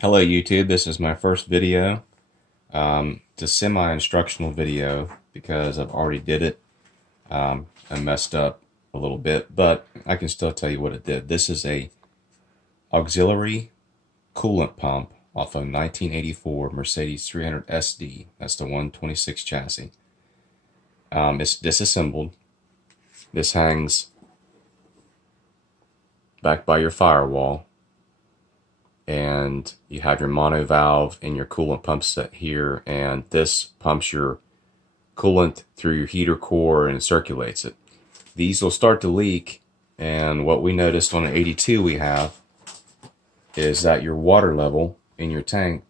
Hello YouTube, this is my first video. It's a semi-instructional video because I've already did it. I messed up a little bit, but I can still tell you what it did. This is a auxiliary coolant pump off a 1984 Mercedes 300 SD. That's the 126 chassis. It's disassembled. This hangs back by your firewall. And you have your mono valve and your coolant pump set here, and this pumps your coolant through your heater core and circulates it. These will start to leak, and what we noticed on an 82 we have is that your water level in your tank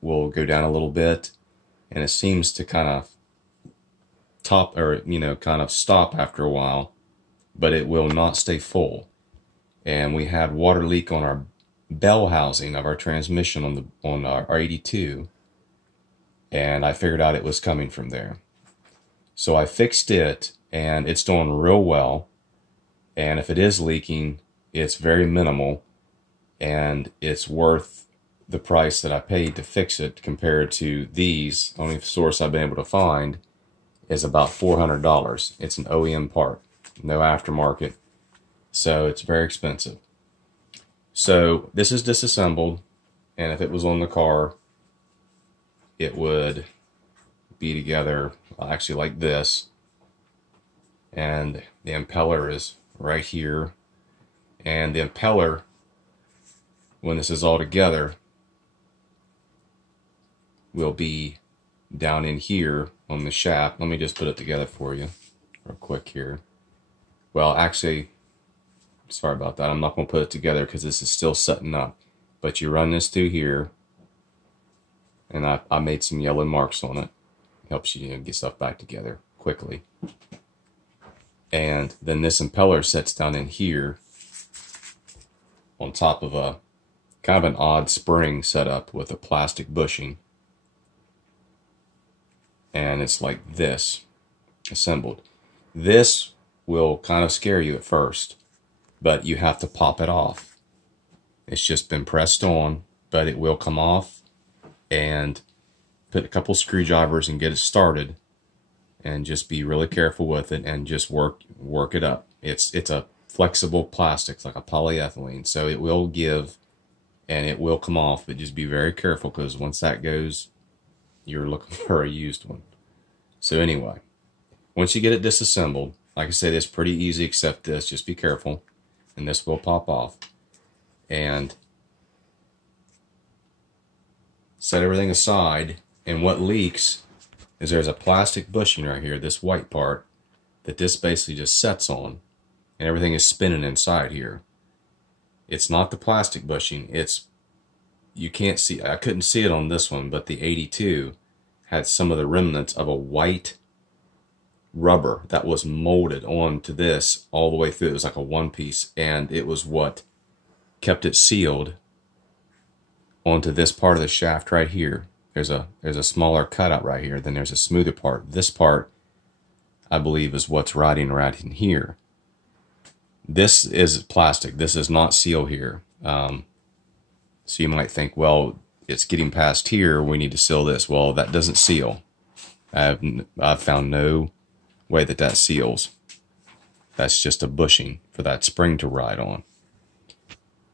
will go down a little bit, and it seems to kind of kind of stop after a while, but it will not stay full. And we had water leak on our bell housing of our transmission on our 82, and I figured out it was coming from there. So I fixed it, and it's doing real well. And if it is leaking, it's very minimal, and it's worth the price that I paid to fix it compared to these. The only source I've been able to find is about $400. It's an OEM part, no aftermarket, so it's very expensive. So this is disassembled, and if it was on the car, it would be together actually like this, and the impeller is right here, and the impeller, when this is all together, will be down in here on the shaft. Let me just put it together for you real quick here. Well, actually, sorry about that. I'm not going to put it together because this is still setting up. But you run this through here, and I made some yellow marks on it. Helps you, get stuff back together quickly. And then this impeller sets down in here on top of a kind of an odd spring setup with a plastic bushing. And it's like this, assembled. This will kind of scare you at first, but you have to pop it off. It's just been pressed on, but it will come off, and put a couple screwdrivers and get it started, and just be really careful with it and just work it up. It's a flexible plastic, it's like a polyethylene, so it will give and it will come off, but just be very careful, because once that goes, you're looking for a used one. So anyway, once you get it disassembled, like I said, it's pretty easy except this. Just be careful, and this will pop off. And set everything aside, and what leaks is there's a plastic bushing right here, this white part, that this basically just sets on, and everything is spinning inside here. It's not the plastic bushing, you can't see, I couldn't see it on this one, but the 82 had some of the remnants of a white rubber that was molded onto this all the way through. It was like a one piece, and it was what kept it sealed onto this part of the shaft right here. There's a smaller cutout right here, then there's a smoother part. This part, I believe, is what's riding right in here. This is plastic. This is not seal here. So you might think, well, it's getting past here, we need to seal this. Well, that doesn't seal. I've found no way that seals. That's just a bushing for that spring to ride on.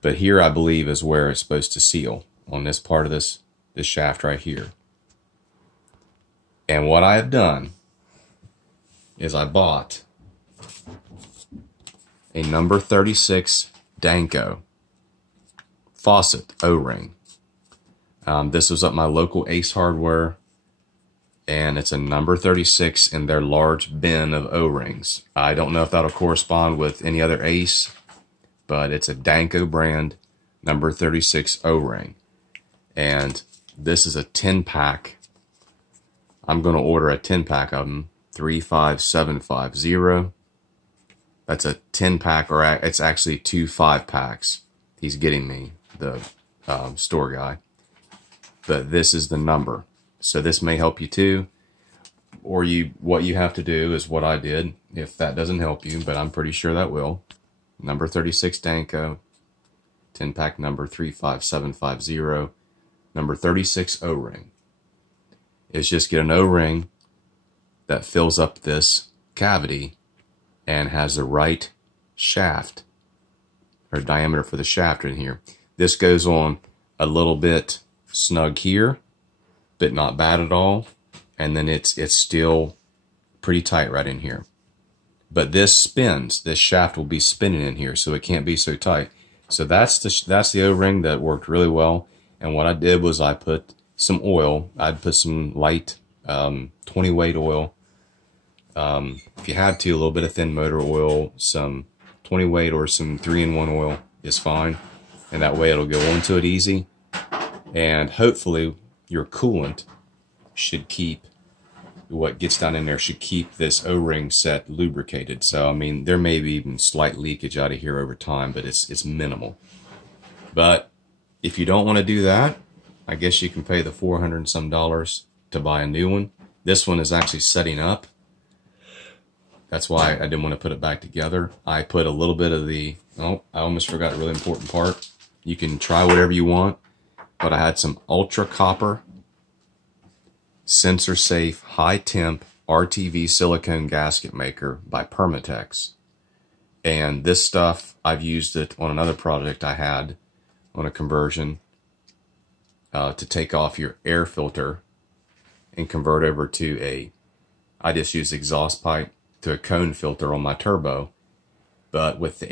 But here, I believe, is where it's supposed to seal, on this part of this shaft right here. And what I have done is I bought a number 36 Danko faucet O-ring. This was at my local Ace Hardware, and it's a number 36 in their large bin of O-rings. I don't know if that'll correspond with any other Ace, but it's a Danko brand number 36 O-ring. And this is a 10-pack. I'm going to order a 10-pack of them, 35750. That's a 10-pack, or it's actually 2 5-packs. He's getting me, the store guy. But this is the number. So this may help you too. Or what you have to do is what I did, if that doesn't help you, but I'm pretty sure that will. Number 36 Danko, 10-pack number 35750. number 36 O-ring. Is just get an O-ring that fills up this cavity and has the right shaft or diameter for the shaft in here. This goes on a little bit snug here, but not bad at all. And then it's still pretty tight right in here. But this spins. This shaft will be spinning in here, so it can't be so tight. So that's the O-ring that worked really well. And what I did was I put some oil. I'd put some light 20 weight oil. If you had to, a little bit of thin motor oil, some 20 weight or some 3-in-1 oil is fine. And that way it'll go into it easy. And hopefully your coolant should keep, what gets down in there should keep this O-ring set lubricated. So, I mean, there may be even slight leakage out of here over time, but it's minimal. But if you don't want to do that, I guess you can pay the $400 and some to buy a new one. This one is actually setting up. That's why I didn't want to put it back together. I put a little bit of the, oh, I almost forgot a really important part. You can try whatever you want, but I had some ultra copper, sensor safe, high temp RTV silicone gasket maker by Permatex. And this stuff, I've used it on another project I had on a conversion to take off your air filter and convert over to a, I just use exhaust pipe to a cone filter on my turbo. But with the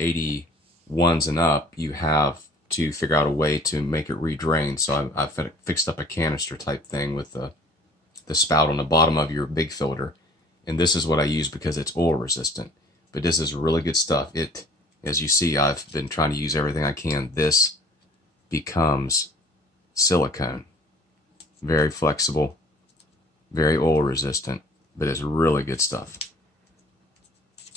81s and up, you have to figure out a way to make it re-drain. So I fixed up a canister type thing with the spout on the bottom of your big filter. And this is what I use because it's oil resistant. But this is really good stuff. It, as you see, I've been trying to use everything I can. This becomes silicone. Very flexible, very oil resistant, but it's really good stuff.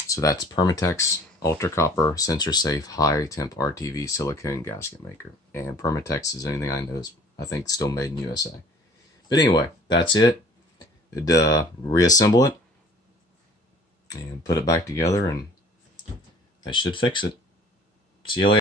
So that's Permatex Ultra Copper Sensor Safe High Temp RTV Silicone Gasket Maker. And Permatex is anything I know is, I think, still made in USA. But anyway, that's it. Reassemble it and put it back together, and that should fix it. See you later.